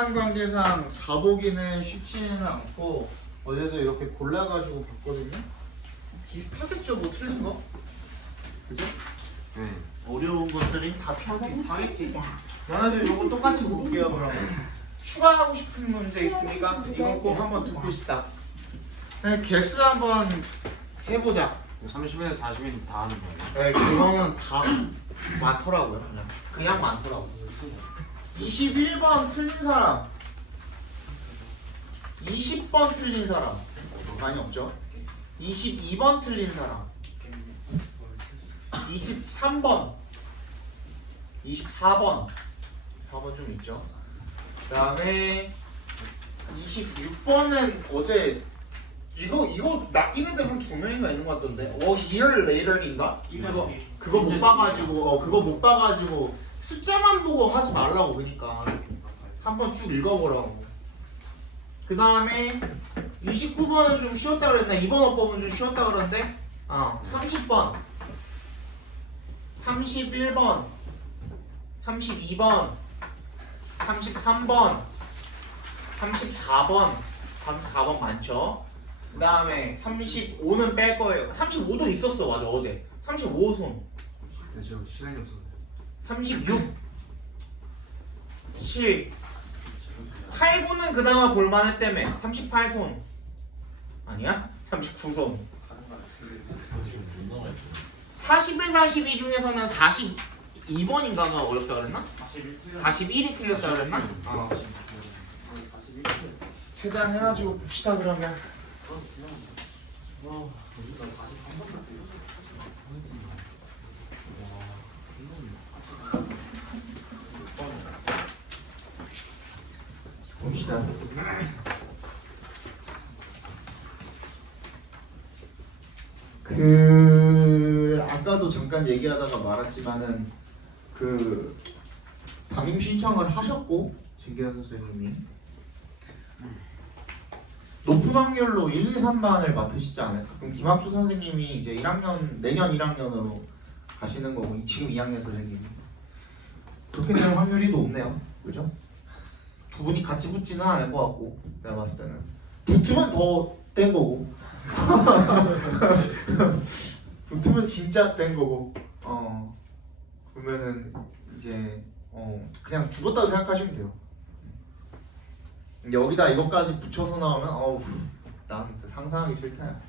시간 관계상 다 보기는 쉽지는 않고 어제도 이렇게 골라가지고 봤거든요. 비슷하겠죠, 뭐 틀린 거? 그죠? 네. 어려운 것들이 다 비슷하겠지. 너네들 요거 똑같이 볼게요. 그럼 추가하고 싶은 문제 있습니까? 이걸 꼭 한번 듣고 싶다. 네, 개수 한번 세보자. 30일, 40일 다 하는 거예요. 네, 그거는 다 많더라고요. 그냥 많더라고. 21번 틀린 사람, 20번 틀린 사람 많이 없죠? 22번 틀린 사람, 23번, 24번, 4번 좀 있죠? 그 다음에 26번은 어제 이거 낚인 애들 한 2명인가 있는 것 같던데. year later인가? 그거 못 봐가지고 그거 못 봐가지고 숫자만 보고 하지 말라고. 그러니까 한번 쭉 읽어보라고. 그 다음에 29번은 좀 쉬웠다 그랬나? 이번 어법은 좀 쉬웠다 그러는데 30번, 31번, 32번, 33번, 34번, 34번 많죠? 그 다음에 35는 뺄 거예요. 35도 있었어. 맞아, 어제 35손. 근데 지금 시간이 없어서. 36 7 8, 9는 그나마 볼만했다며. 38손 아니야? 39손 41, 42 중에서는 42번인가가 어렵다 그랬나? 41이 틀렸다 그랬나? 최대한 해가지고 봅시다. 그러면 봅시다. 아까도 잠깐 얘기하다가 말았지만은 담임 신청을 하셨고 진기현 선생님이 높은 확률로 1, 2, 3반을 맡으시지 않을까. 그럼 김학주 선생님이 이제 1학년 내년 1학년으로 가시는 거고 지금 2학년 선생님이 그렇게 될 확률이 높네요. 그죠? 두 분이 같이 붙지는 않을 것 같고 내가 봤을 때는 붙으면 더 뗀 거고 붙으면 진짜 뗀 거고 그러면은 이제 그냥 죽었다고 생각하시면 돼요. 여기다 이것까지 붙여서 나오면 난 상상하기 싫다.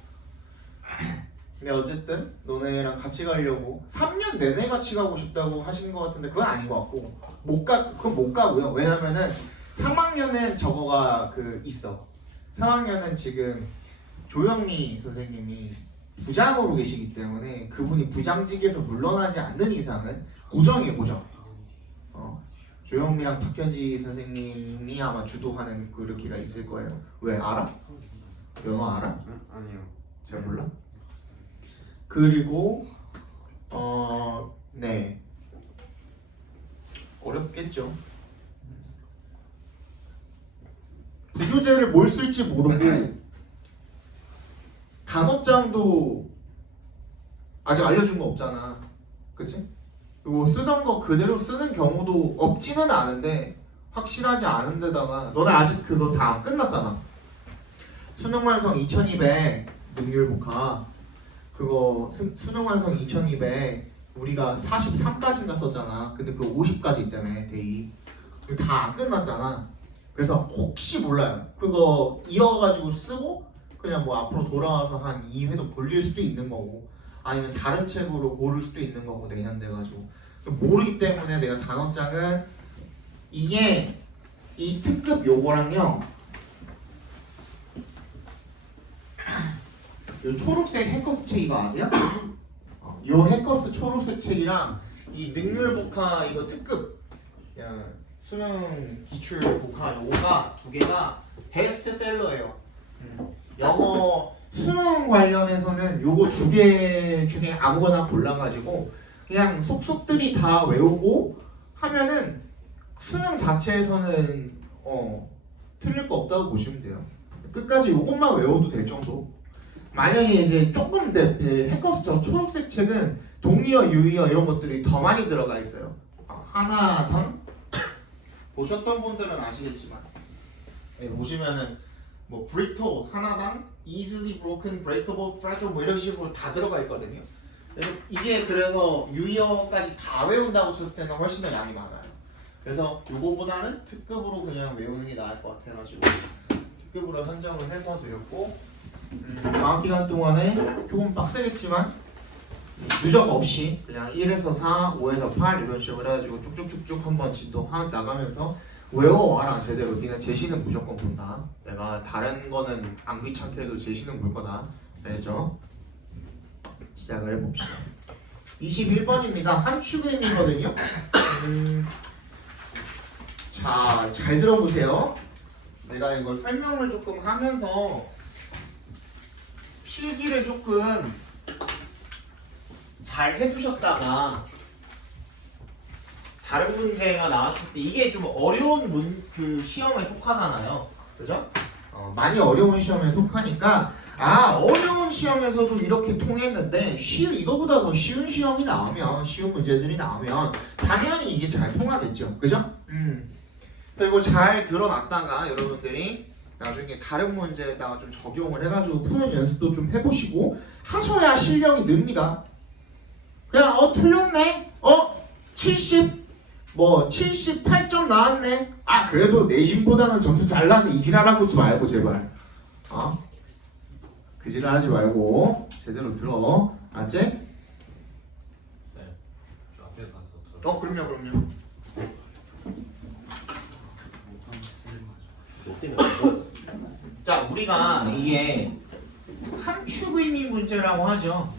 근데 어쨌든 너네랑 같이 가려고 3년 내내 같이 가고 싶다고 하시는 것 같은데 그건 아닌 것 같고 그건 못 가고요. 왜냐면은 3학년은 저거가 있어. 3학년은 지금 조영미 선생님이 부장으로 계시기 때문에 그분이 부장직에서 물러나지 않는 이상은 고정이에요. 고정. 조영미랑 박현지 선생님이 아마 주도하는 그렇게가 있을 거예요. 왜? 알아? 연어 알아? 아니요. 잘 몰라? 그리고 네 어렵겠죠. 부교재를 뭘 쓸지 모르고 단어장도 아직 알려준 거 없잖아. 그치? 그리고 쓰던 거 그대로 쓰는 경우도 없지는 않은데 확실하지 않은 데다가 너네 아직 그거 다 안 끝났잖아. 수능 완성 2200 능률 복합 그거 수능 완성 2200 우리가 43까지인가 썼잖아. 근데 그 50까지 있다며 대입 다 안 끝났잖아. 그래서 혹시 몰라요. 그거 이어가지고 쓰고 그냥 뭐 앞으로 돌아와서 한 2회도 돌릴 수도 있는 거고 아니면 다른 책으로 고를 수도 있는 거고 내년 돼가지고 모르기 때문에 내가 단원장은 이게 이 특급 요거랑요 요 초록색 해커스 책 이거 아세요? 요 해커스 초록색 책이랑 이 능률 복화 이거 특급 수능 기출 복화 요거가 두 개가 베스트셀러예요. 영어 수능 관련해서는 요거 두 개 중에 아무거나 골라가지고 그냥 속속들이 다 외우고 하면은 수능 자체에서는 틀릴 거 없다고 보시면 돼요. 끝까지 요것만 외워도 될 정도. 만약에 이제 조금 해커스 저 초록색 책은 동의어, 유의어 이런 것들이 더 많이 들어가 있어요. 하나당 보셨던 분들은 아시겠지만 여기 보시면은 뭐 브리토 하나당 easily broken, breakable, fragile 뭐 이런 식으로 다 들어가 있거든요. 그래서 이게 그래서 유희어까지 다 외운다고 쳤을 때는 훨씬 더 양이 많아요. 그래서 요거보다는 특급으로 그냥 외우는 게 나을 것 같아가지고 특급으로 선정을 해서 드렸고 방학 기간 동안에 조금 빡세겠지만 누적 없이 그냥 1에서 4, 5에서 8 이런 식으로 해가지고 쭉쭉쭉쭉 한번 진도 나가면서 외워와라. 제대로 니네 제시는 무조건 본다. 내가 다른 거는 안 귀찮게 해도 제시는 볼 거다. 알죠? 시작을 해봅시다. 21번입니다. 함축의미거든요. 자, 잘 들어보세요. 내가 이걸 설명을 조금 하면서 필기를 조금 잘 해주셨다가 다른 문제가 나왔을 때 이게 좀 어려운 그 시험에 속하잖아요. 그죠? 많이 어려운 시험에 속하니까 어려운 시험에서도 이렇게 통했는데 이거보다 더 쉬운 시험이 나오면 쉬운 문제들이 나오면 당연히 이게 잘 통하겠죠. 그죠? 그리고 잘 들어놨다가 여러분들이 나중에 다른 문제에다가 좀 적용을 해가지고 푸는 연습도 좀 해보시고 하셔야 실력이 늡니다. 그냥 틀렸네? 78점 나왔네? 그래도 내신보다는 점수 잘 나왔네. 이 지랄하고 있지 말고 제발 그 지랄하지 말고 제대로 들어. 알았지? 쌤, 저 앞에 가서 그럼요. 자, 우리가 이게 함축의미 문제라고 하죠.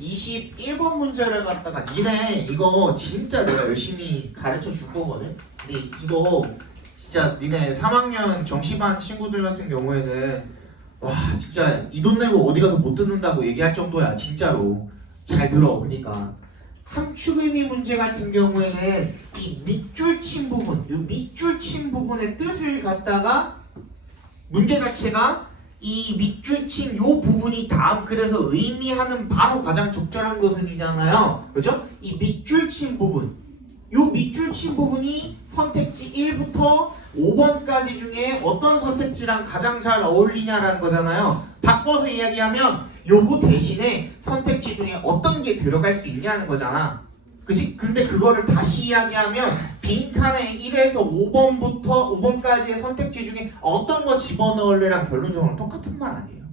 21번 문제를 갖다가 니네 이거 진짜 내가 열심히 가르쳐 줄 거거든. 근데 이거 진짜 니네 3학년 정시반 친구들 같은 경우에는 와 진짜 이 돈 내고 어디 가서 못 듣는다고 얘기할 정도야. 진짜로 잘 들어. 그러니까 함축의미 문제 같은 경우에는 이 밑줄 친 부분, 이 밑줄 친 부분의 뜻을 갖다가 문제 자체가 이 밑줄 친 요 부분이 다음 글에서 의미하는 바로 가장 적절한 것은이잖아요. 그죠? 이 밑줄 친 부분, 요 밑줄 친 부분이 선택지 1부터 5번까지 중에 어떤 선택지랑 가장 잘 어울리냐라는 거잖아요. 바꿔서 이야기하면 요거 대신에 선택지 중에 어떤 게 들어갈 수 있냐는 거잖아. 그치? 근데 그거를 다시 이야기하면 빈칸에 1에서 5번까지의 선택지 중에 어떤 거 집어넣을래랑 결론적으로 똑같은 말 아니에요.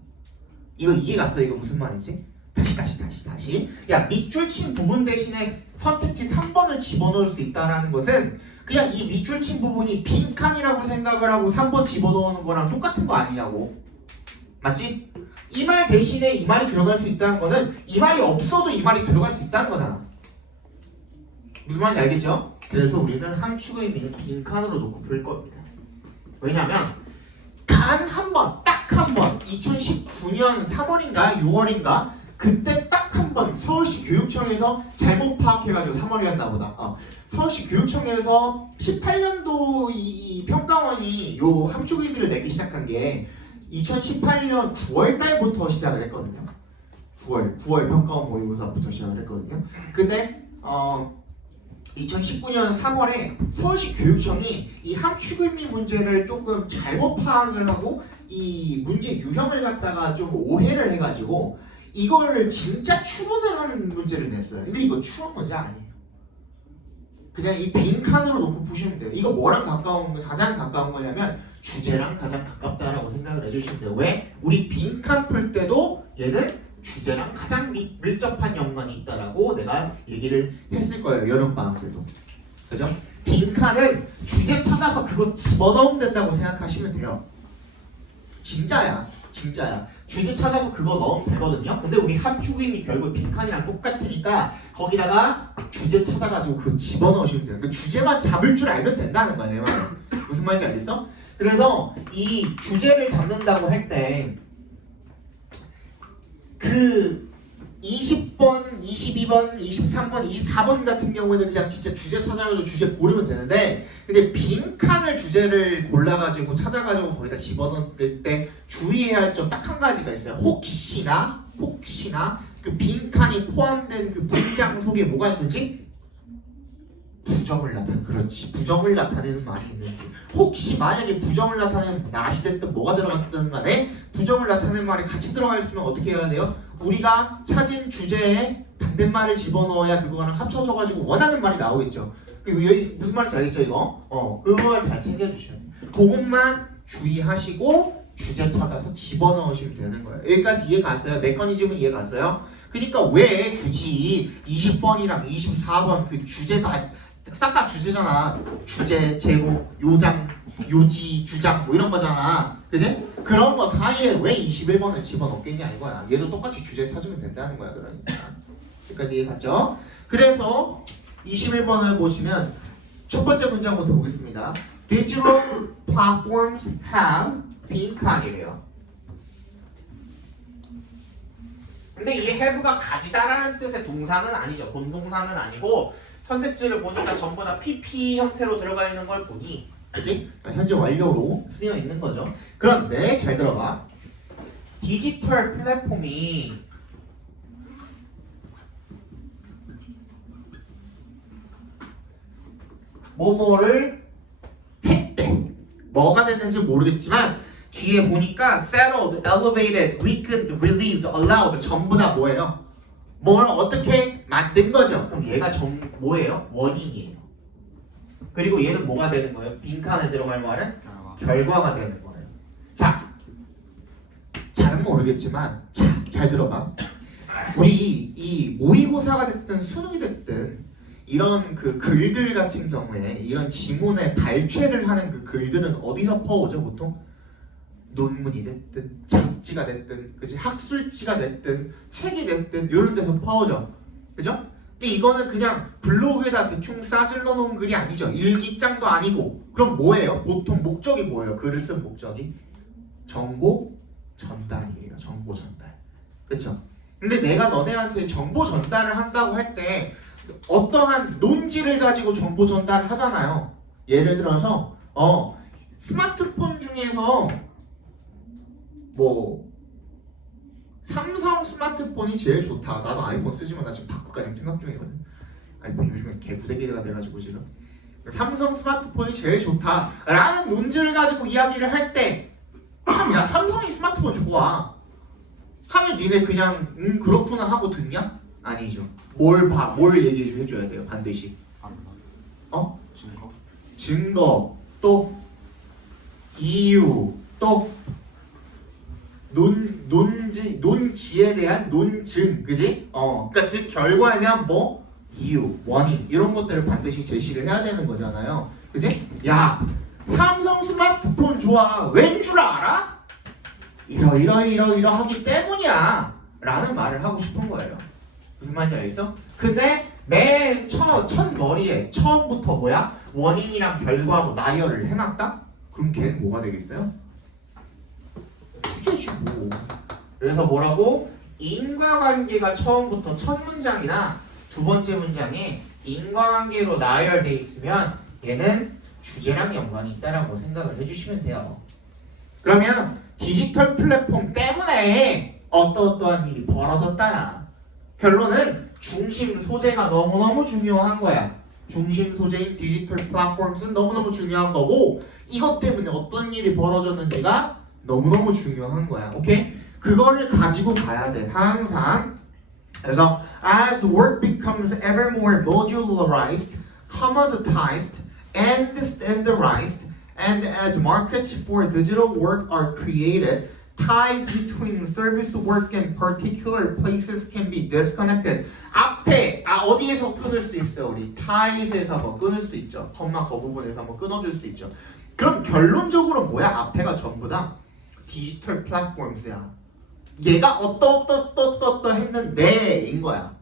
이거 이해 갔어? 이거 무슨 말이지? 다시. 야, 밑줄 친 부분 대신에 선택지 3번을 집어넣을 수 있다는 것은 그냥 이 밑줄 친 부분이 빈칸이라고 생각을 하고 3번 집어넣는 거랑 똑같은 거 아니냐고. 맞지? 이 말 대신에 이 말이 들어갈 수 있다는 거는 이 말이 없어도 이 말이 들어갈 수 있다는 거잖아. 무슨 말인지 알겠죠? 그래서 우리는 함축의미는 빈칸으로 놓고 풀 겁니다. 왜냐면 단 한 번, 딱 한 번 2019년 3월인가 6월인가 그때 딱 한 번 서울시 교육청에서 잘못 파악해가지고 3월이었나 보다. 서울시 교육청에서 18년도 이 평가원이 요 함축의미를 내기 시작한 게 2018년 9월 달부터 시작을 했거든요. 9월 평가원 모의고사부터 시작을 했거든요. 근데 2019년 3월에 서울시 교육청이 이 함축의미 문제를 조금 잘못 파악을 하고 이 문제 유형을 갖다가 좀 오해를 해가지고 이거를 진짜 추론을 하는 문제를 냈어요. 근데 이거 추론 문제 아니에요. 그냥 이 빈칸으로 놓고 보시면 돼요. 이거 뭐랑 가장 가까운 거냐면 주제랑 가장 가깝다라고 생각을 해주시면 돼요. 왜? 우리 빈칸 풀 때도 얘는 주제랑 가장 밀접한 연관이 있다라고 내가 얘기를 했을 거예요. 여름방학 때도. 그죠? 빈칸은 주제 찾아서 그거 집어넣으면 된다고 생각하시면 돼요. 진짜야. 주제 찾아서 그거 넣으면 되거든요. 근데 우리 함축의미 결국 빈칸이랑 똑같으니까 거기다가 주제 찾아가지고 그거 집어넣으시면 돼요. 그 주제만 잡을 줄 알면 된다는 거야. 내 말은. 무슨 말인지 알겠어? 그래서 이 주제를 잡는다고 할 때 그 20번, 22번, 23번, 24번 같은 경우에는 그냥 진짜 주제 찾아가지고 주제 고르면 되는데 근데 빈칸을 주제를 골라가지고 찾아가지고 거기다 집어넣을 때 주의해야 할 점 딱 한 가지가 있어요. 혹시나 그 빈칸이 포함된 그 문장 속에 뭐가 있는지 그렇지. 부정을 나타내는 말이 있는지. 혹시 만약에 부정을 나타내는 낫이 됐든 뭐가 들어갔든 간에 부정을 나타내는 말이 같이 들어가 있으면 어떻게 해야 돼요? 우리가 찾은 주제에 반대말을 집어넣어야 그거랑 합쳐져가지고 원하는 말이 나오겠죠. 여기 무슨 말인지 알겠죠 이거? 그걸 잘 챙겨주셔야 돼요. 그것만 주의하시고 주제 찾아서 집어넣으시면 되는 거예요. 여기까지 이해 갔어요? 메커니즘은 이해 갔어요? 그러니까 왜 굳이 20번이랑 24번 그 주제 싹 다 주제잖아. 주제, 제목, 요장, 요지, 주장 뭐 이런 거잖아. 그지? 그런 거 사이에 왜 21번을 집어넣겠냐 이거야. 얘도 똑같이 주제 찾으면 된다는 거야. 그러니까 여기까지 이해 갔죠? 그래서 21번을 보시면 첫 번째 문장부터 보겠습니다. Digital platforms have 빈칸이래요. 근데 이 have가 가지다라는 뜻의 동사는 아니죠. 본동사는 아니고 선택지를 보니까 전부 다 PP 형태로 들어가 있는 걸 보니 그치? 현재 완료로 쓰여 있는 거죠. 그런데 잘 들어봐. 디지털 플랫폼이 뭐뭐를 했대. 뭐가 됐는지 모르겠지만 뒤에 보니까 settled, elevated, weakened, relieved, allowed 전부 다 뭐예요? 뭘 어떻게 만든 거죠? 그럼 얘가 뭐예요? 원인이에요. 그리고 얘는 뭐가 되는 거예요? 빈칸에 들어갈 말은 결과가 되는 거예요. 자, 잘은 모르겠지만 잘 들어봐. 우리 이 모의고사가 됐든 수능이 됐든 이런 그 글들 같은 경우에 이런 지문에 발췌를 하는 그 글들은 어디서 퍼오죠 보통? 논문이 됐든 잡지가 됐든 그치 학술지가 됐든 책이 됐든 이런 데서 퍼오죠. 그죠? 근데 이거는 그냥 블로그에다 대충 싸질러 놓은 글이 아니죠. 일기장도 아니고. 그럼 뭐예요? 보통 목적이 뭐예요? 글을 쓴 목적이 정보 전달이에요. 정보 전달. 그쵸? 근데 내가 너네한테 정보 전달을 한다고 할 때 어떠한 논지를 가지고 정보 전달을 하잖아요. 예를 들어서 스마트폰 중에서 뭐 삼성 스마트폰이 제일 좋다. 나도 아이폰 쓰지만 나 지금 바꿀까 지금 생각 중이거든. 아이폰 요즘에 개구대기가 돼가지고 지금 삼성 스마트폰이 제일 좋다라는 논지를 가지고 이야기를 할 때 야 삼성이 스마트폰 좋아 하면 니네 그냥 그렇구나 하고 듣냐? 아니죠. 뭘 얘기해 해줘야 돼요 반드시. 증거 또 이유 또 논지에 대한 논증, 그지? 그러니까 즉 결과에 대한 뭐 이유, 원인 이런 것들을 반드시 제시를 해야 되는 거잖아요, 그지? 야, 삼성 스마트폰 좋아, 왠 줄 알아? 이러하기 때문이야,라는 말을 하고 싶은 거예요. 무슨 말인지 알겠어? 근데 맨 첫 머리에 처음부터 뭐야? 원인이랑 결과로 나열을 해놨다? 그럼 걔는 뭐가 되겠어요? 주제시고. 그래서 뭐라고? 인과관계가 처음부터 첫 문장이나 두 번째 문장에 인과관계로 나열돼 있으면 얘는 주제랑 연관이 있다라고 생각을 해주시면 돼요. 그러면 디지털 플랫폼 때문에 어떠한 일이 벌어졌다. 결론은 중심 소재가 너무너무 중요한 거야. 중심 소재인 디지털 플랫폼은 너무너무 중요한 거고 이것 때문에 어떤 일이 벌어졌는지가 너무너무 중요한 거야. 오케이? 그거를 가지고 가야 돼. 항상. 그래서 as work becomes ever more modularized, commoditized, and standardized, and as markets for digital work are created, ties between service work and particular places can be disconnected. 앞에 어디에서 끊을 수 있어? 우리 ties에서 뭐 끊을 수 있죠. 컴마 그 부분에서 뭐 끊어줄 수 있죠. 그럼 결론적으로 뭐야? 앞에가 전부 다 디지털 플랫폼스야. 얘가 어떠 했는데인 거야.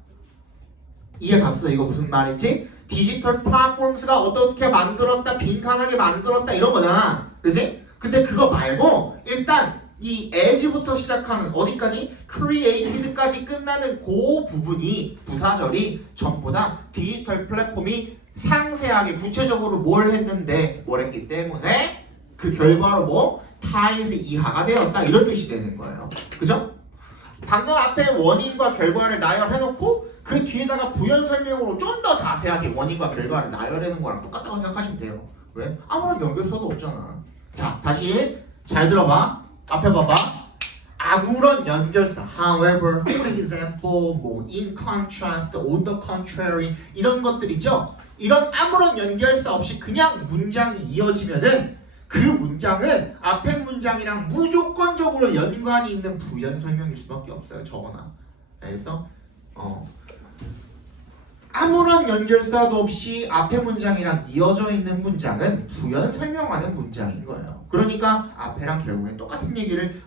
이해 갔어? 이거 무슨 말인지? 디지털 플랫폼스가 어떻게 만들었다, 빈칸하게 만들었다 이런 거잖아. 그지? 근데 그거 말고 일단 이 as부터 시작하는 어디까지? created까지 끝나는 그 부분이 부사절이 전부 다 디지털 플랫폼이 상세하게 구체적으로 뭘 했는데 뭘 했기 때문에 그 결과로 뭐 times 이하가 되었다 이런 뜻이 되는 거예요. 그죠? 방금 앞에 원인과 결과를 나열해놓고 그 뒤에다가 부연 설명으로 좀 더 자세하게 원인과 결과를 나열하는 거랑 똑같다고 생각하시면 돼요. 왜? 아무런 연결서도 없잖아. 자, 다시 잘 들어봐. 앞에 봐봐. 아무런 연결사, however, for example, 뭐 in contrast, on the contrary 이런 것들이죠. 이런 아무런 연결사 없이 그냥 문장이 이어지면은 그 문장은 앞에 문장이랑 무조건적으로 연관이 있는 부연 설명일 수밖에 없어요. 적어놔. 알겠어? 아무런 연결사도 없이 앞에 문장이랑 이어져 있는 문장은 부연 설명하는 문장인 거예요. 그러니까 앞에랑 결국엔 똑같은 얘기를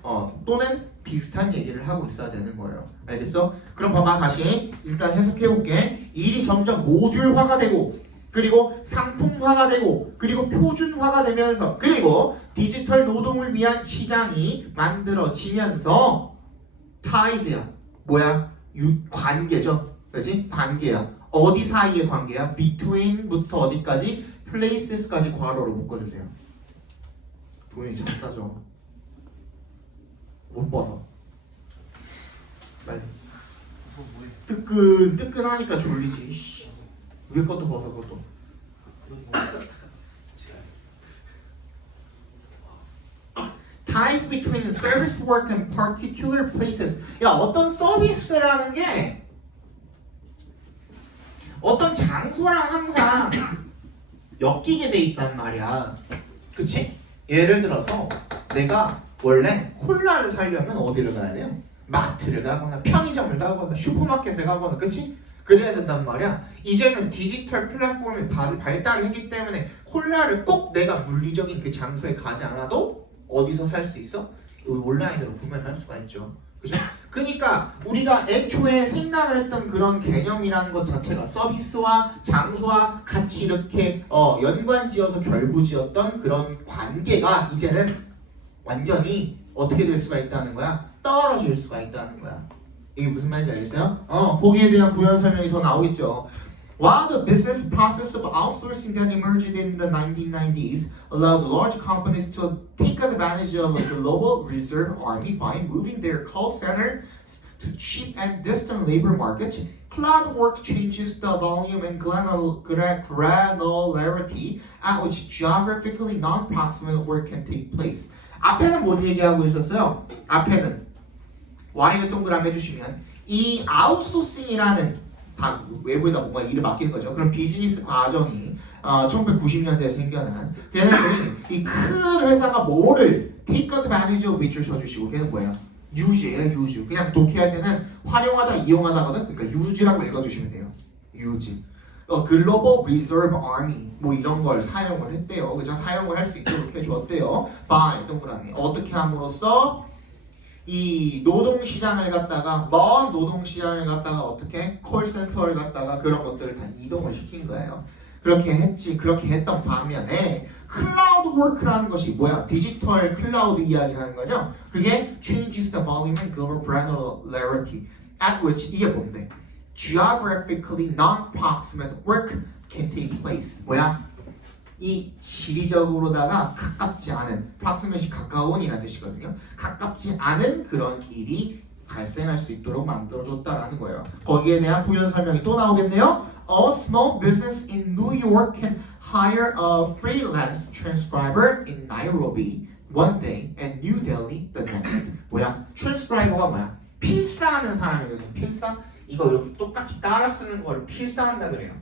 또는 비슷한 얘기를 하고 있어야 되는 거예요. 알겠어? 그럼 봐봐 다시 일단 해석해 볼게. 일이 점점 모듈화가 되고 그리고 상품화가 되고 그리고 표준화가 되면서 그리고 디지털 노동을 위한 시장이 만들어지면서 타이즈야. 뭐야? 관계죠. 그렇지? 관계야. 어디 사이의 관계야? between부터 어디까지? places까지 괄호로 묶어주세요. 돈이 작다죠. 못 벗어. 빨리. 뜨끈뜨끈하니까 졸리지. 씨. 위에 것도 벗어 그것도. Ties between service work and particular places. 야 어떤 서비스라는 게 어떤 장소랑 항상 엮이게 돼 있단 말이야. 그치? 예를 들어서 내가 원래 콜라를 사려면 어디를 가야 돼요? 마트를 가거나 편의점을 가거나 슈퍼마켓을 가거나 그치? 그래야 된단 말이야. 이제는 디지털 플랫폼이 발달했기 때문에 콜라를 꼭 내가 물리적인 그 장소에 가지 않아도 어디서 살 수 있어? 온라인으로 구매를 할 수가 있죠. 그죠? 그러니까 우리가 애초에 생각을 했던 그런 개념이라는 것 자체가 서비스와 장소와 같이 이렇게 연관지어서 결부지었던 그런 관계가 이제는 완전히 어떻게 될 수가 있다는 거야? 떨어질 수가 있다는 거야. 이게 무슨 말인지 알겠어요? 거기에 대한 부연 설명이 더 나오겠죠. While the business process of outsourcing that emerged in the 1990s allowed large companies to take advantage of a global reserve army by moving their call centers to cheap and distant labor markets, cloud work changes the volume and granularity at which geographically non-proximate work can take place. 앞에는 뭐 얘기하고 있었어요? 앞에는 Y를 동그라미 해주시면 이 아웃소싱이라는 외부에다 뭔가 일을 맡기는 거죠. 그럼 비즈니스 과정이 1990년대에 생겨난 걔네들이 이 큰 회사가 뭐를 take advantage of 밑줄 쳐주시고 걔는 뭐예요? use예요. use. 그냥 독해할 때는 활용하다, 이용하다거든. 그러니까 use라고 읽어주시면 돼요. use. 글로벌 리저브 아미 뭐 이런 걸 사용을 했대요. 그죠? 사용을 할 수 있도록 해주었대요. by 동그라미. 어떻게 함으로써 이 노동시장을 갖다가 먼 노동시장을 갖다가 어떻게 콜센터를 갖다가 그런 것들을 다 이동을 시킨 거예요. 그렇게 했지. 그렇게 했던 반면에 클라우드 워크라는 것이 뭐야? 디지털 클라우드 이야기하는 거죠. 그게 changes the volume and global granularity at which 이게 뭔데? Geographically non-proximate work can take place. 뭐야? 이 지리적으로다가 가깝지 않은 proximate이 가까운이라는 뜻이거든요. 가깝지 않은 그런 일이 발생할 수 있도록 만들어줬다라는 거예요. 거기에 대한 부연 설명이 또 나오겠네요. A small business in New York can hire a freelance transcriber in Nairobi one day and New Delhi the next. 뭐야? transcriber가 뭐야? 필사하는 사람이거든요. 필사? 이거 이렇게 똑같이 따라 쓰는 걸 필사한다 그래요.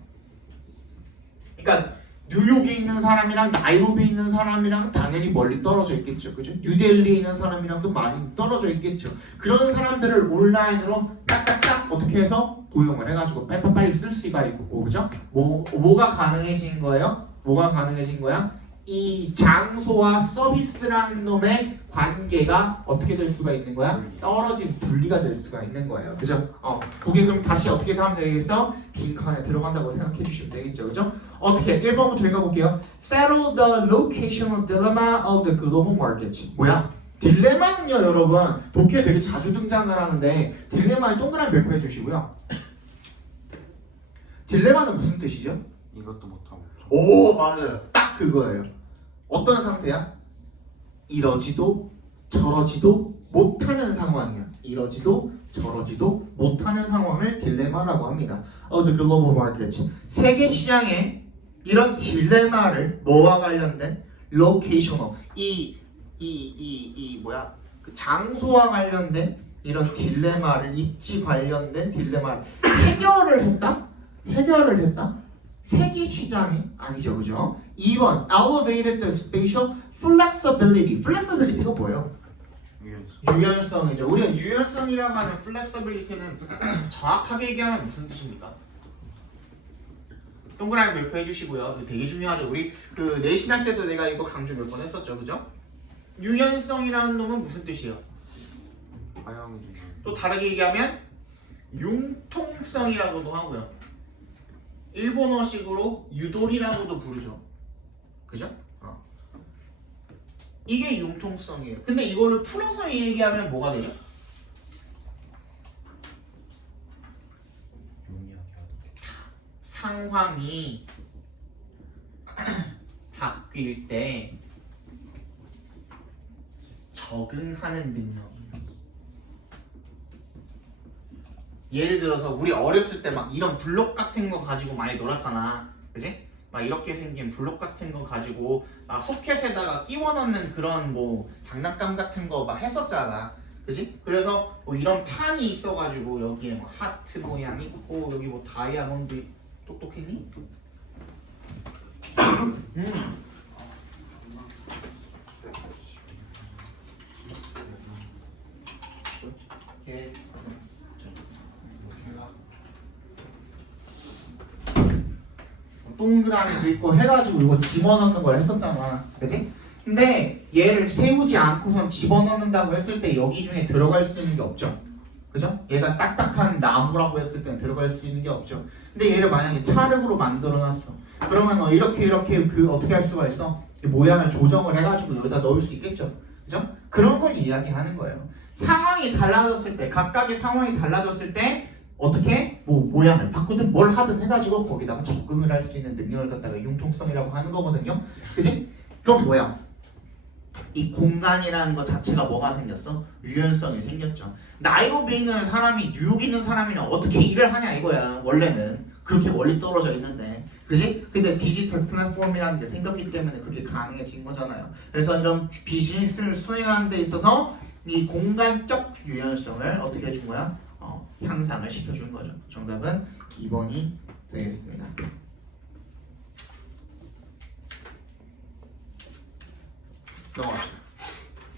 그러니까 뉴욕에 있는 사람이랑 나이로비에 있는 사람이랑 당연히 멀리 떨어져 있겠죠. 그죠? 뉴델리에 있는 사람이랑도 많이 떨어져 있겠죠. 그런 사람들을 온라인으로 딱딱딱 어떻게 해서 도용을 해가지고 빨리 쓸 수가 있고, 그죠? 뭐가 가능해진 거예요? 뭐가 가능해진 거야? 이 장소와 서비스라는 놈의 관계가 어떻게 될 수가 있는 거야? 떨어진 분리가 될 수가 있는 거예요. 그죠? 그게 그럼 다시 어떻게 하면 되겠어? 긴 칸에 들어간다고 생각해 주시면 되겠죠. 그죠? 어떻게? 1번부터 읽어볼게요. Settle the locational dilemma of the global market. 뭐야? 딜레마는요, 여러분. 독해에 되게 자주 등장을 하는데 딜레마에 동그라미 몇 표 해주시고요. 딜레마는 무슨 뜻이죠? 이것도 못하고 오, 맞아요. 딱 그거예요. 어떤 상태야? 이러지도 저러지도 못하는 상황이야. 이러지도 저러지도 못하는 상황을 딜레마라고 합니다. The global markets. 세계 시장에 이런 딜레마를 뭐와 관련된 locational 그 장소와 관련된 이런 딜레마를 입지 관련된 딜레마를 해결을 했다. 세계 시장에 아니죠, 그죠? 2번 elevated the spatial flexibility. flexibility가 뭐예요? 유연성이죠. 우리가 유연성이라고 하는 flexibility는 정확하게 얘기하면 무슨 뜻입니까? 동그라미 몇 표 해주시고요. 이거 되게 중요하죠. 우리 그 내신할 때도 내가 이거 강조 몇 번 했었죠, 그죠? 유연성이라는 놈은 무슨 뜻이에요? 방향이 중요해요. 또 다르게 얘기하면 융통성이라고도 하고요. 일본어식으로 유도리라고도 부르죠. 그죠? 이게 융통성이에요. 근데 이거를 풀어서 얘기하면 뭐가 되죠? 상황이 바뀔 때 적응하는 능력이에요. 예를 들어서 우리 어렸을 때 막 이런 블록 같은 거 가지고 많이 놀았잖아. 그지? 막 이렇게 생긴 블록 같은 거 가지고 막 소켓에다가 끼워 넣는 그런 뭐 장난감 같은 거 막 했었잖아. 그지? 그래서 뭐 이런 판이 있어가지고 여기에 뭐 하트 모양 있고 여기 뭐 다이아몬드 똑똑했니? 동그라미도 있고 해가지고 이거 집어넣는 걸 했었잖아, 그지? 근데 얘를 세우지 않고선 집어넣는다고 했을 때 여기 중에 들어갈 수 있는 게 없죠, 그죠? 얘가 딱딱한 나무라고 했을 때는 들어갈 수 있는 게 없죠. 근데 얘를 만약에 찰흙으로 만들어놨어. 그러면 이렇게 그 어떻게 할 수가 있어? 이 모양을 조정을 해가지고 여기다 넣을 수 있겠죠, 그죠? 그런 걸 이야기하는 거예요. 상황이 달라졌을 때, 각각의 상황이 달라졌을 때 어떻게 뭐 모양을 바꾸든 뭘 하든 해가지고 거기다가 적응을 할 수 있는 능력을 갖다가 융통성이라고 하는 거거든요. 그지? 그럼 뭐야? 이 공간이라는 것 자체가 뭐가 생겼어? 유연성이 생겼죠. 나이로비에 있는 사람이 뉴욕에 있는 사람이랑 어떻게 일을 하냐 이거야. 원래는 그렇게 멀리 떨어져 있는데, 그지? 근데 디지털 플랫폼이라는 게 생겼기 때문에 그게 가능해진 거잖아요. 그래서 이런 비즈니스를 수행하는 데 있어서 이 공간적 유연성을 어떻게 해준 거야? 향상을 시켜준 거죠. 정답은 2번이 되겠습니다. 넘어갑시다.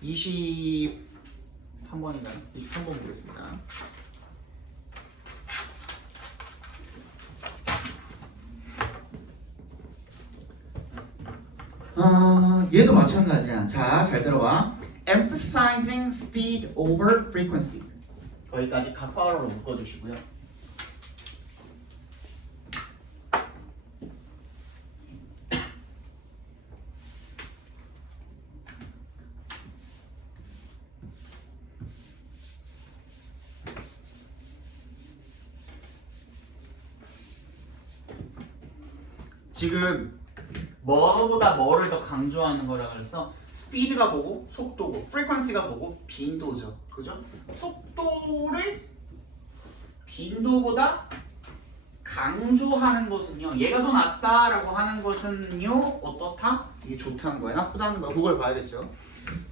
23번인가요? 23번 보겠습니다. 얘도 마찬가지야. 자, 잘 들어봐. Emphasizing speed over frequency. 거기까지 각과로 묶어주시고요. 지금 뭐보다 뭐를 더 강조하는 거라 그랬어? 스피드가 뭐고 속도고 프리퀀시가 뭐고 빈도죠. 그죠? 속도를 빈도보다 강조하는 것은요. 얘가 더 낫다라고 하는 것은요. 어떻다? 이게 좋다는 거야. 나쁘다는 거야. 그걸 봐야겠죠.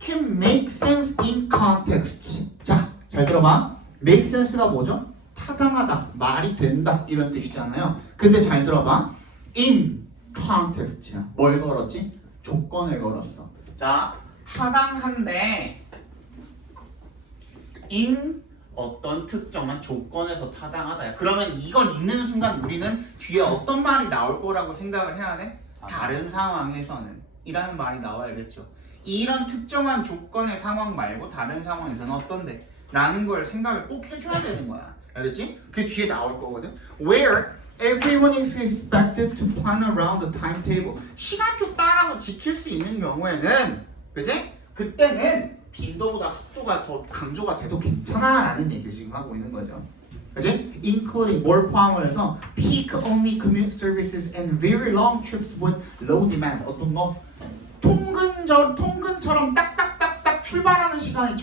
Can make sense in context. 자, 잘 들어봐. make sense가 뭐죠? 타당하다, 말이 된다 이런 뜻이잖아요. 근데 잘 들어봐. in context야. 뭘 걸었지? 조건을 걸었어. 자, 타당한데 in 어떤 특정한 조건에서 타당하다야. 그러면 이걸 읽는 순간 우리는 뒤에 어떤 말이 나올 거라고 생각을 해야 돼? 다른 상황에서는 이라는 말이 나와야겠죠. 이런 특정한 조건의 상황 말고 다른 상황에서는 어떤데? 라는 걸 생각을 꼭 해줘야 되는 거야. 알겠지? 그 뒤에 나올 거거든. Where everyone is expected to plan around the timetable. 시간표 따라서 지킬 수 있는 경우에는, 그지? 그때는 빈도보다 속도가 더 강조가 돼도 괜찮아라는 얘기를 지금 하고 있는 거죠. 그지? Including 뭘 포함을 해서 peak only commute services and very long trips with low demand. 어떤 거? 통근처럼 딱딱딱딱 출발하는 시간이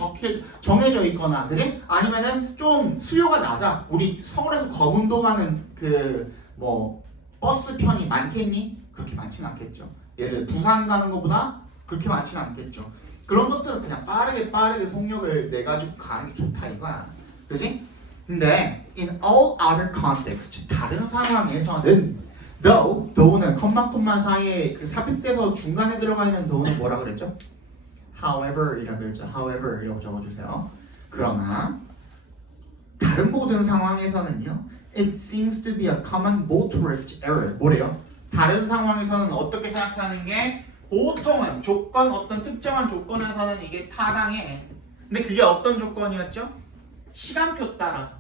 정해져 있거나, 그지? 아니면은 좀 수요가 낮아. 우리 서울에서 거문도 가는 그 뭐 버스 편이 많겠니? 그렇게 많지는 않겠죠. 예를 들어 부산 가는 것보다 그렇게 많지는 않겠죠. 그런 것들은 그냥 빠르게 속력을 내 가지고 가는 게 좋다 이거야. 그지? 근데 in all other context, 다른 상황에서는 though는 컴마 사이에 그 삽입돼서 중간에 들어가 있는 though는 뭐라 그랬죠? however이라고 그랬죠. however이라고 적어주세요. 그러나 다른 모든 상황에서는요, it seems to be a common motorist error. 뭐래요? 다른 상황에서는 어떻게 생각하는 게 보통은 어떤 특정한 조건에서는 이게 타당해. 근데 그게 어떤 조건이었죠? 시간표 따라서.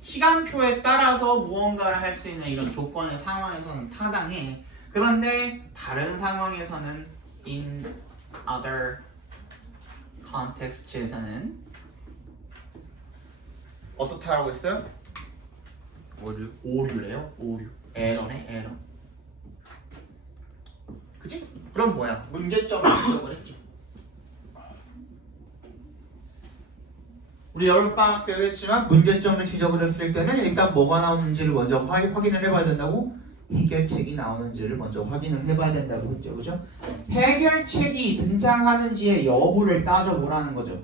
시간표에 따라서 무언가를 할 수 있는 이런 조건의 상황에서는 타당해. 그런데 다른 상황에서는 in other context에서는 어떻다라고 했어요? 오류래요. 오류. 에러네, 에러. 그치? 그럼 뭐야? 문제점을 지적을 했죠. 우리 여름방학 때도 했지만 문제점을 지적을 했을 때는 일단 뭐가 나오는지를 먼저 확인을 해봐야 된다고? 해결책이 나오는지를 먼저 확인을 해봐야 된다고 했죠. 그죠? 해결책이 등장하는지의 여부를 따져보라는 거죠.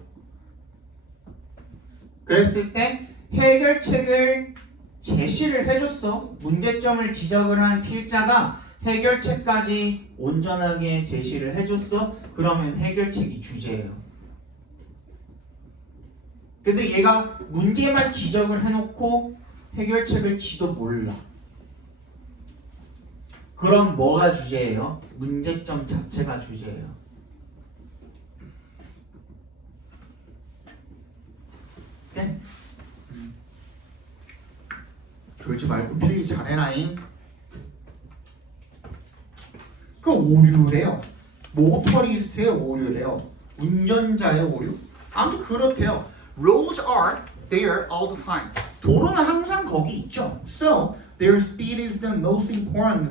그랬을 때 해결책을 제시를 해줬어. 문제점을 지적을 한 필자가 해결책까지 온전하게 제시를 해줬어. 그러면 해결책이 주제예요. 근데 얘가 문제만 지적을 해놓고 해결책을 지도 몰라. 그럼 뭐가 주제예요? 문제점 자체가 주제예요. 오케이? 졸지 말고 필기 잘해라잉. 그 오류래요. 모터리스트의 오류래요. 운전자의 오류? 아무튼 그렇대요. Roads are there all the time. 도로는 항상 거기 있죠. So their speed is the most important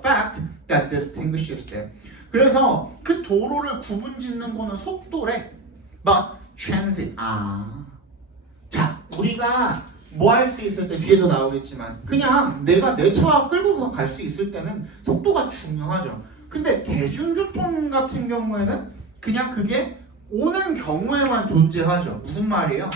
fact that distinguishes them. 그래서 그 도로를 구분짓는 거는 속도래. But transit. 자, 우리가 뭐 할 수 있을 때 뒤에도 나오겠지만 그냥 내가 내 차 끌고 갈 수 있을 때는 속도가 중요하죠. 근데 대중교통 같은 경우에는 그냥 그게 오는 경우에만 존재하죠. 무슨 말이에요?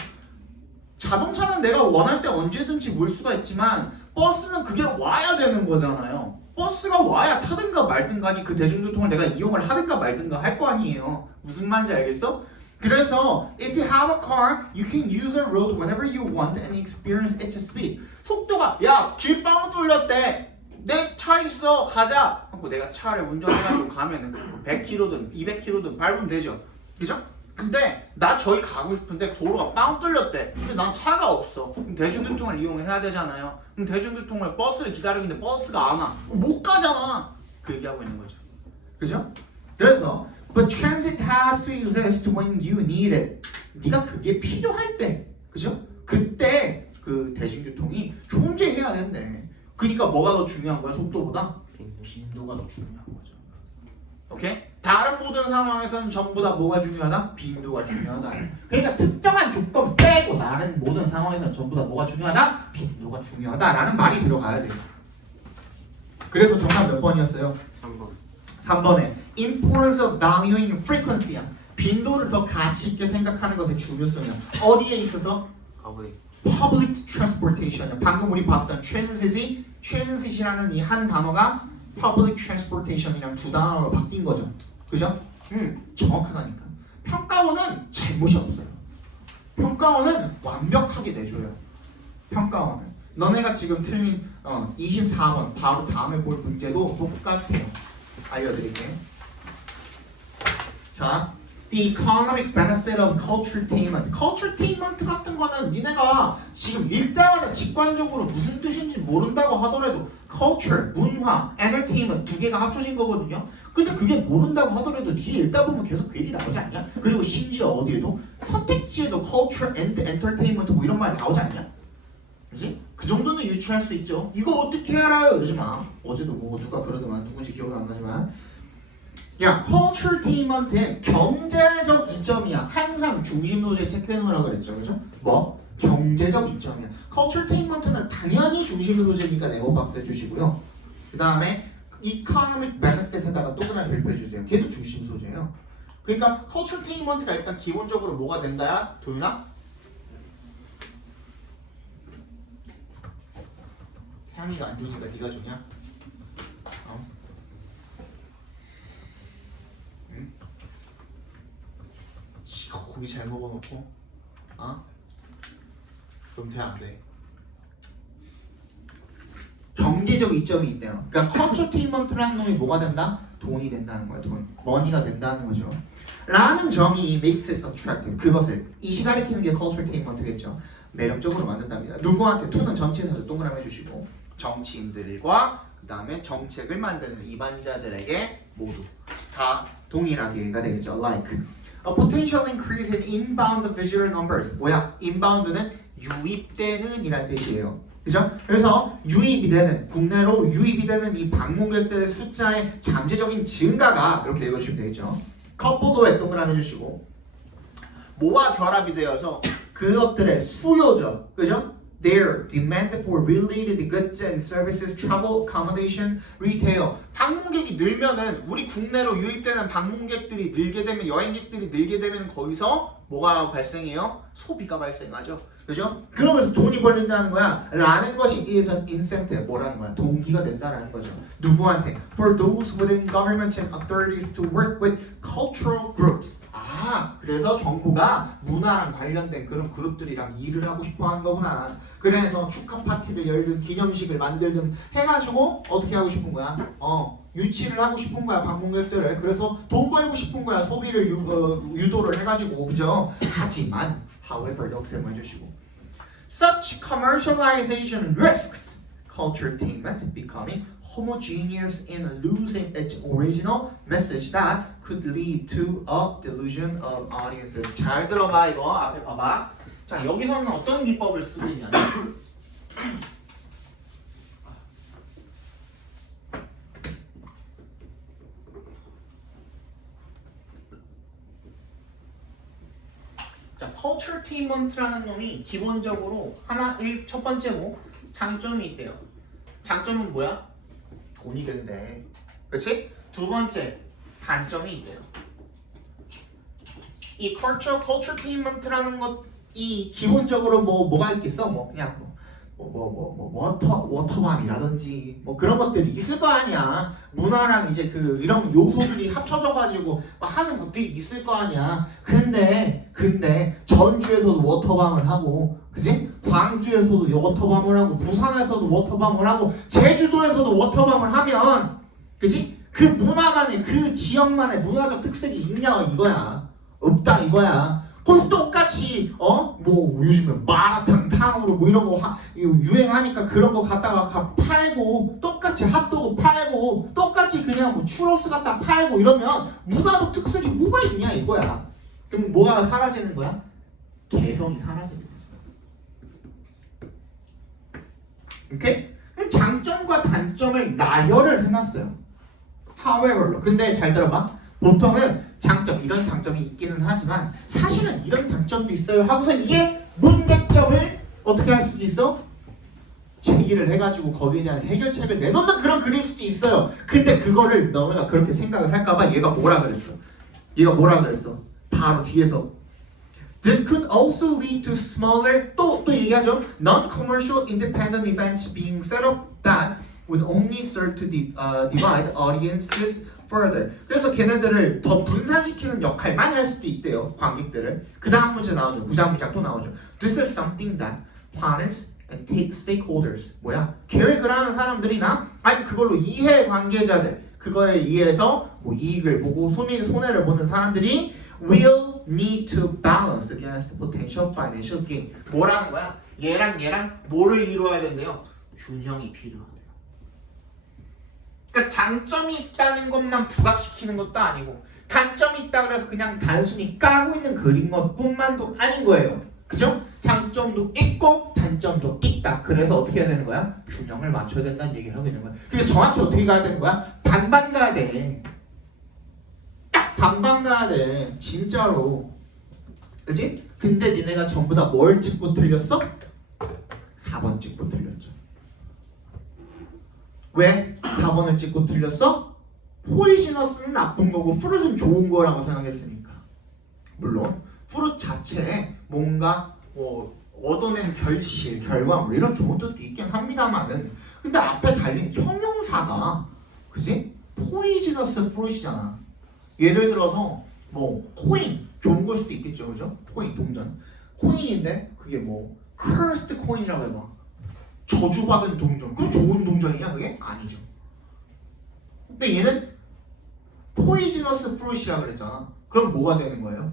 자동차는 내가 원할 때 언제든지 몰 수가 있지만 버스는 그게 와야 되는 거잖아요. 버스가 와야 타든가 말든가지 그 대중교통을 내가 이용을 하든가 말든가 할 거 아니에요. 무슨 말인지 알겠어? 그래서 if you have a car, you can use a road whenever you want and experience its speed. 속도가 야 길빵 뚫렸대. 내 차 있어 가자 하고 내가 차를 운전해가지고 가면은 100km든 200km든 밟으면 되죠. 그죠? 근데 나 저기 가고 싶은데 도로가 빵 뚫렸대. 근데 난 차가 없어. 그럼 대중교통을 이용해야 되잖아요. 그럼 대중교통을 버스를 기다리고 있는데 버스가 안 와. 못 가잖아. 그 얘기하고 있는 거죠. 그죠? 그래서 But transit has to exist when you need it. 네가 그게 필요할 때, 그죠? 그때 그 대중교통이 존재해야 된대. 그러니까 뭐가 더 중요한 거야? 속도보다? 빈도가 더 중요한 거죠. 오케이? 다른 모든 상황에서는 전부 다 뭐가 중요하다? 빈도가 중요하다. 그러니까 특정한 조건 빼고 다른 모든 상황에서는 전부 다 뭐가 중요하다? 빈도가 중요하다라는 말이 들어가야 돼요. 그래서 정답 몇 번이었어요? 3번. 3번에 importance of valuing frequency야. 빈도를 더 가치 있게 생각하는 것의 중요성이야. 어디에 있어서? public transportation이야. 방금 우리 봤던 transit이라는 이 한 단어가 public transportation이랑 두 단어로 바뀐 거죠. 그죠? 정확하다니까. 평가원은 잘못이 없어요. 평가원은 완벽하게 내줘요. 평가원은. 너네가 지금 틀린 24번 바로 다음에 볼 문제도 똑같아요. 알려드릴게요. 자, the economic benefit of culturetainment. culturetainment 같은 거는 니네가 지금 읽자마자 직관적으로 무슨 뜻인지 모른다고 하더라도 culture, 문화, entertainment 두 개가 합쳐진 거거든요. 근데 그게 모른다고 하더라도 뒤에 읽다 보면 계속 그 얘기 나오지 않냐? 그리고 심지어 어디에도 선택지에도 culture and entertainment 뭐 이런 말 나오지 않냐? 그지? 그 정도는 유추할 수 있죠. 이거 어떻게 알아요? 이러지 마. 어제도 뭐 누가 그러더만 누군지 기억이 안 나지만. 야, culturalitainment은 경제적 이점이야. 항상 중심 소재 체크해 놓으라고 그랬죠. 그죠? 뭐? 경제적 이점이야. culturalitainment는 당연히 중심 소재니까 네모 박스 해주시고요. 그 다음에 economic benefits에다가 동그라미 별표해 주세요. 걔도 중심 소재예요. 그러니까 culturalitainment가 일단 기본적으로 뭐가 된다야? 도윤아? 태양이가 안 좋으니까 네가 좋냐? 어? 응? 씨가 고기 잘 먹어놓고 어? 그럼 돼 안 돼? 경제적 이점이 있대요. 그러니까 culturalitainment라는 놈이 뭐가 된다? 돈이 된다는 거야. 돈, 머니가 된다는 거죠. 라는 점이 makes it attractive. 그것을 이시 가리키는 게 culturalitainment겠죠. 매력적으로 만든답니다. 누구한테? 투는 전치사를 동그라미 해주시고 정치인들과 그 다음에 정책을 만드는 이반자들에게 모두 다 동일하게가 되겠죠. Like a potential increase in inbound visitor numbers. 뭐야? inbound는 유입되는 이란 뜻이에요. 그죠? 그래서 유입이 되는 국내로 유입이 되는 이 방문객들의 숫자의 잠재적인 증가가 이렇게 읽으시면 되겠죠. coupled 동그라미 해주시고 뭐와 결합이 되어서 그것들의 수요죠. 그죠? Their demand for related goods and services, travel, accommodation, retail. 방문객이 늘면은 우리 국내로 유입되는 방문객들이 늘게 되면 여행객들이 늘게 되면 거기서 뭐가 발생해요? 소비가 발생하죠. 그죠? 그러면서 돈이 벌린다는 거야. 라는 것이 is an incentive. 뭐라는 거야? 동기가 된다라는 거죠. 누구한테? For those within government and authorities to work with cultural groups. 아, 그래서 정부가 문화랑 관련된 그런 그룹들이랑 일을 하고 싶어 하는 거구나. 그래서 축하 파티를 열든 기념식을 만들든 해가지고 어떻게 하고 싶은 거야? 유치를 하고 싶은 거야, 방문객들을. 그래서 돈 벌고 싶은 거야, 소비를 유도를 해가지고. 그죠? 하지만 however 역세만 해주시고 such commercialization risks culturalitainment becoming homogeneous and losing its original message that could lead to a delusion of audiences. 잘 들어봐. 이거 앞에 봐봐. 자, 여기서는 어떤 기법을 쓰고 있냐면 자, culturalitainment라는 놈이 기본적으로 첫 번째로 장점이 있대요. 장점은 뭐야? 돈이 된대. 그렇지? 두 번째 단점이 있대요. 이 culturalitainment라는 것이 기본적으로 뭐가 있겠어? 뭐 그냥 워터밤이라든지 뭐 그런 것들이 있을 거 아니야. 문화랑 이제 그 이런 요소들이 합쳐져 가지고 하는 것들이 있을 거 아니야. 근데 전주에서도 워터밤을 하고, 그지? 광주에서도 워터밤을 하고, 부산에서도 워터밤을 하고, 제주도에서도 워터밤을 하면, 그지? 그 문화만의 그 지역만의 문화적 특색이 있냐 이거야. 없다 이거야. 거기서 똑같이 뭐 요즘에 마라탕 탕으로 뭐 이런 거 유행하니까 그런 거 갖다가 팔고, 똑같이 핫도그 팔고, 똑같이 그냥 뭐 추러스 갖다 팔고 이러면 문화적 특색이 뭐가 있냐 이거야. 그럼 뭐가 사라지는 거야? 개성이 사라지는 거죠. 오케이? 장점과 단점을 나열을 해놨어요. however. 근데 잘 들어봐. 보통은 장점, 이런 장점이 있기는 하지만 사실은 이런 장점도 있어요 하고서 이게 문제점을 어떻게 할 수도 있어? 제기를 해가지고 거기에 대한 해결책을 내놓는 그런 글일 수도 있어요. 근데 그거를 너네가 그렇게 생각을 할까봐 얘가 뭐라 그랬어? 바로 뒤에서 This could also lead to smaller, 또 얘기하죠. Non-commercial independent events being set up that would only serve to divide audiences further. 그래서 걔네들을 더 분산시키는 역할만 할 수도 있대요. 관객들을. 그 다음 문제 나오죠. 무작무작 또 나오죠. This is something that planners and stakeholders, 뭐야? 계획을 하는 사람들이나 아니 그걸로 이해관계자들, 그거에 의해서 뭐 이익을 보고 손해를 보는 사람들이 will need to balance against potential financial gain. 뭐라는 거야? 얘랑 뭐를 이루어야 된대요? 균형이 필요하대요. 그러니까 장점이 있다는 것만 부각시키는 것도 아니고 단점이 있다 그래서 그냥 단순히 까고 있는 그린 것뿐만도 아닌 거예요. 그죠? 장점도 있고 단점도 있다. 그래서 어떻게 해야 되는 거야? 균형을 맞춰야 된다는 얘기를 하고 있는 거야. 그게 정확히 어떻게 가야 되는 거야? 반반 가야 돼. 딱 반반 가야 돼. 진짜로. 그치? 근데 니네가 전부 다 뭘 찍고 틀렸어? 4번 찍고 틀렸죠. 왜 4번을 찍고 틀렸어? 포이즈너스는 나쁜 거고 프루트는 좋은 거라고 생각했으니까. 물론 프루트 자체에 뭔가 얻어낸 결과물 이런 좋은 뜻도 있긴 합니다만은 근데 앞에 달린 형용사가 그지? 포이즈너스 프루트이잖아. 예를 들어서 뭐 코인 좋은 걸 수도 있겠죠, 그죠? 코인 동전 코인인데 그게 뭐 cursed 코인이라고 해봐. 저주받은 동전. 그럼 좋은 동전이냐 그게? 아니죠. 근데 얘는 포이즈너스 프루트이라 그랬잖아. 그럼 뭐가 되는 거예요?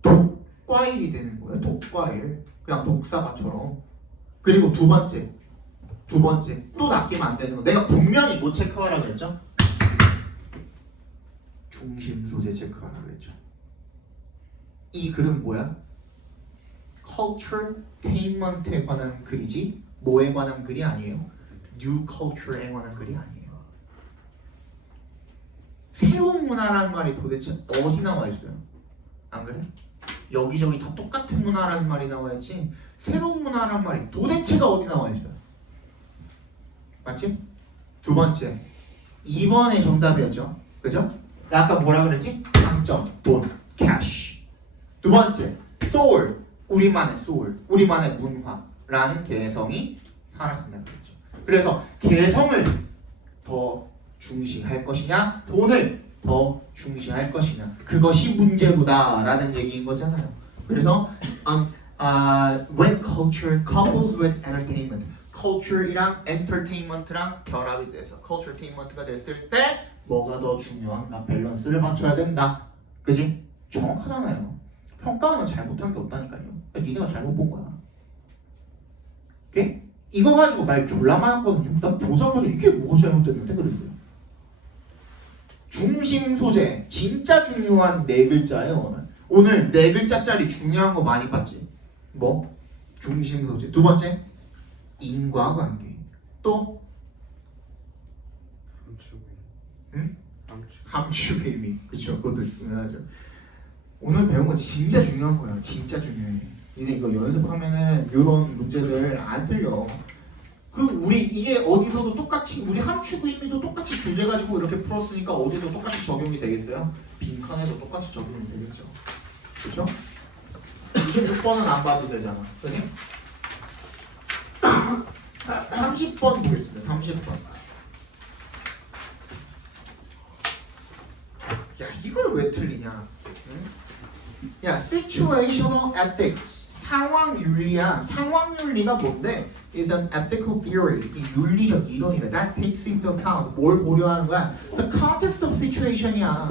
독과일이 되는 거예요. 독과일. 그냥 독사과처럼. 그리고 두 번째 또 낚이면 안 되는 거. 내가 분명히 뭐 체크하라 그랬죠? 중심 소재 체크하라 그랬죠. 이 글은 뭐야? culturetainment에 관한 글이지 뭐에 관한 글이 아니에요. new culture에 관한 글이 아니에요. 새로운 문화라는 말이 도대체 어디 나와 있어요? 안 그래? 여기저기 다 똑같은 문화라는 말이 나와야지 새로운 문화라는 말이 도대체가 어디 나와 있어요? 맞지? 두 번째 2번의 정답이었죠. 그죠? 아까 뭐라 그랬지? 장점, 돈, cash. 두 번째 soul, 우리만의 soul, 우리만의 문화라는 개성이 사라진다고 그랬죠. 그래서 개성을 더 중시할 것이냐 돈을 더 중시할 것이냐 그것이 문제로다라는 얘기인 거잖아요. 그래서 when culture couples with entertainment culture이랑 entertainment랑 결합이 돼서 culturetainment가 됐을 때 뭐가 더 중요한가 밸런스를 맞춰야 된다. 그지? 정확하잖아요. 평가하면 잘못한 게 없다니까요. 니네가 잘못 본 거야. 오케이? 이거 가지고 말 졸라 많았거든요. 나 보자마자 이게 뭐가 잘못됐는데 그랬어요. 중심 소재 진짜 중요한 네 글자예요. 오늘 네 글자짜리 중요한 거 많이 봤지. 뭐? 중심 소재. 두 번째 인과관계. 또 함축의 의미. 그렇죠. 그것도 중요하죠. 오늘 배운 건 진짜 중요한 거예요. 진짜 중요해. 니네 이거 연습하면은 이런 문제들 안 틀려. 그리고 우리 이게 어디서도 똑같이 우리 함축 의미도 똑같이 주제 가지고 이렇게 풀었으니까 어디도 똑같이 적용이 되겠어요? 빈칸에도 똑같이 적용이 되겠죠. 그렇죠? 26번은 안 봐도 되잖아. 그지? 30번 보겠습니다. 30번. 야 이걸 왜 틀리냐? 응? 야 situational ethics 상황윤리야. 상황윤리가 뭔데? is an ethical theory. 이 윤리적 이론이래. That takes into account. 뭘 고려하는 거야? The context of situation이야.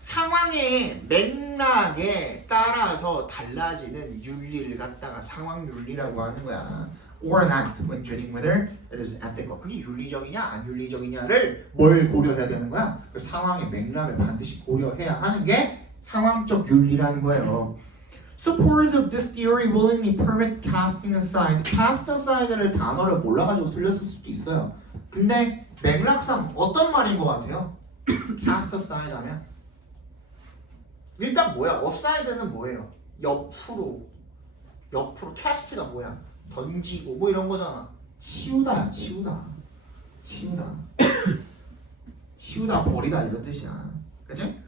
상황의 맥락에 따라서 달라지는 윤리를 갖다가 상황윤리라고 하는 거야. Or not when judging whether it is ethical. 그게 윤리적이냐 안 윤리적이냐를 뭘 고려해야 되는 거야? 그 상황의 맥락을 반드시 고려해야 하는 게 상황적 윤리라는 거예요. Supporters of this theory willingly permit casting aside. cast aside를 단어를 몰라가지고 틀렸을 수도 있어요. 근데 맥락상 어떤 말인 것 같아요? cast aside 하면 일단 뭐야? aside는 뭐예요? 옆으로 cast가 뭐야? 던지고 뭐 이런 거잖아. 치우다 치우다 버리다 이런 뜻이야. 그치?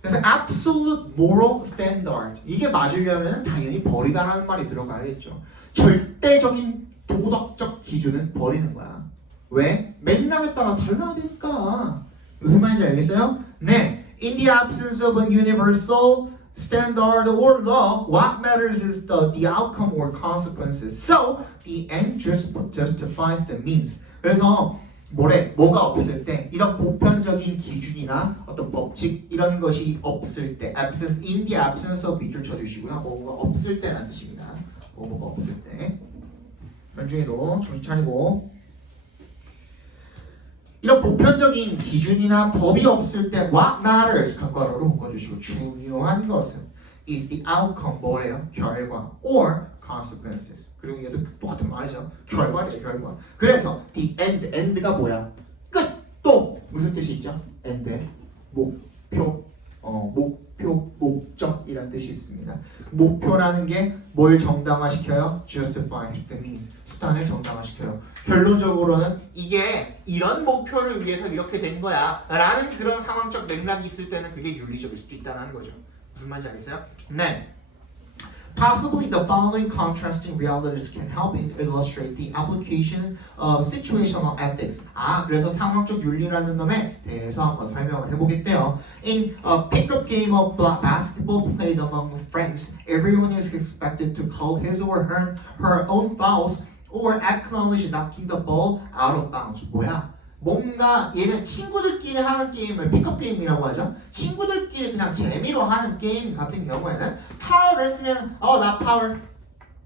그래서 absolute moral standard 이게 맞으려면 당연히 버리다라는 말이 들어가야겠죠. 절대적인 도덕적 기준은 버리는 거야. 왜? 맥락에 따라 달라야 되니까. 무슨 말인지 알겠어요? 네. In the absence of a universal standard or law, what matters is the outcome or consequences. So the end justifies the means. 그래서 뭐가 없을 때 이런 보편적인 기준이나 어떤 법칙 이런 것이 없을 때 absence in the absence of 밑줄 쳐주시고요. 뭐가 없을 때라는 뜻입니다. 뭐가 없을 때 현중이도 정신 차리고 이런 보편적인 기준이나 법이 없을 때 what matters 괄괄호로 묶어주시고 중요한 것은 is the outcome 뭐래요? 결과 or consequences. 그리고 얘도 똑같은 말이죠. 결과래요, 결과. 그래서 the end가 뭐야? 끝. 또 무슨 뜻이 있죠? end 목표, 목표, 목적이라는 뜻이 있습니다. 목표라는 게 뭘 정당화시켜요? justifies the means. 수단을 정당화시켜요. 결론적으로는 이게 이런 목표를 위해서 이렇게 된 거야 라는 그런 상황적 맥락이 있을 때는 그게 윤리적일 수도 있다는 거죠. 무슨 말인지 알겠어요? 네. Possibly the following contrasting realities can help illustrate the application of situational ethics. 그래서 상황적 윤리라는 놈에 대해서 한번 설명을 해보겠대요. In a pickup game of basketball played among friends, everyone is expected to call his or her own fouls or acknowledge knocking the ball out of bounds. 뭐야? 뭔가 얘는 친구들끼리 하는 게임을 픽업 게임이라고 하죠. 친구들끼리 그냥 재미로 하는 게임 같은 경우에는 파울을 쓰면 나 파울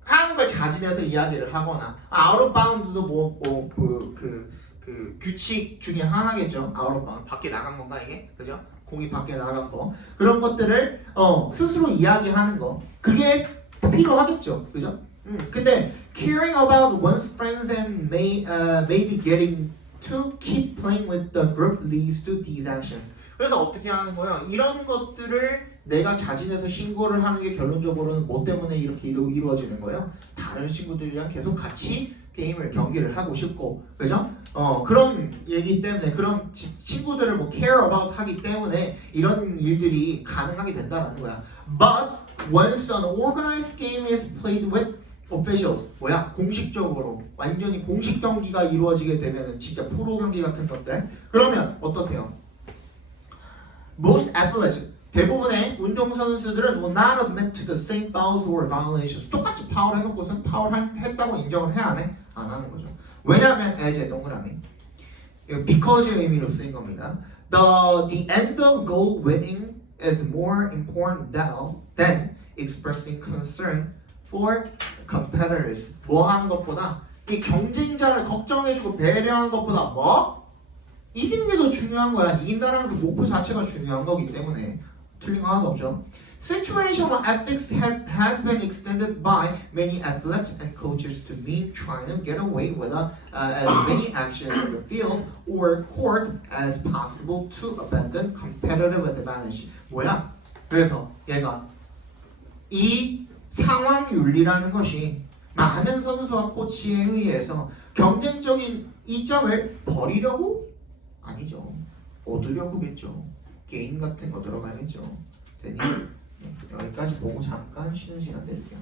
하는 걸 자진해서 이야기를 하거나 아웃 오브 바운드도 그 규칙 중에 하나겠죠. 아웃 오브 바운드 밖에 나간 건가 이게? 그죠? 공이 밖에 나간 거 그런 것들을 스스로 이야기하는 거 그게 필요하겠죠. 그죠? 근데 caring about one's friends and maybe getting to keep playing with the group leads to these actions. 그래서 어떻게 하는 거예요? 이런 것들을 내가 자진해서 신고를 하는 게 결론적으로는 뭐 때문에 이렇게 이루어지는 거예요? 다른 친구들이랑 계속 같이 게임을 경기를 하고 싶고, 그죠? 그런 얘기 때문에 그런 친구들을 뭐 care about 하기 때문에 이런 일들이 가능하게 된다는 거야. But once an organized game is played with officials 뭐야? 공식적으로 완전히 공식 경기가 이루어지게 되면 진짜 프로 경기 같은 것들 그러면 어떻대요? Most athletes 대부분의 운동선수들은 will not admit to the same fouls or violations 똑같이 파울 해놓고선 파울 했다고 인정을 해야 안 해? 안 하는 거죠. 왜냐하면 as의 동그라미 because의 의미로 쓰인 겁니다. The end of goal winning is more important than expressing concern for competitors. 뭐 하는 것보다 이 경쟁자를 걱정해주고 배려하는 것보다 뭐? 이기는 게 더 중요한 거야. 이긴다는 그 목표 자체가 중요한 거기 때문에 틀린 거 하나도 없죠. Situational ethics has been extended by many athletes and coaches to mean trying to get away with as many actions in the field or court as possible to abandon competitive advantage. 뭐야? 그래서 얘가 이 상황 윤리라는 것이 많은 선수와 코치에 의해서 경쟁적인 이점을 버리려고? 아니죠. 얻으려고겠죠. 게임 같은 거 들어가겠죠. 되니? 여기까지 보고 잠깐 쉬는 시간 드릴게요.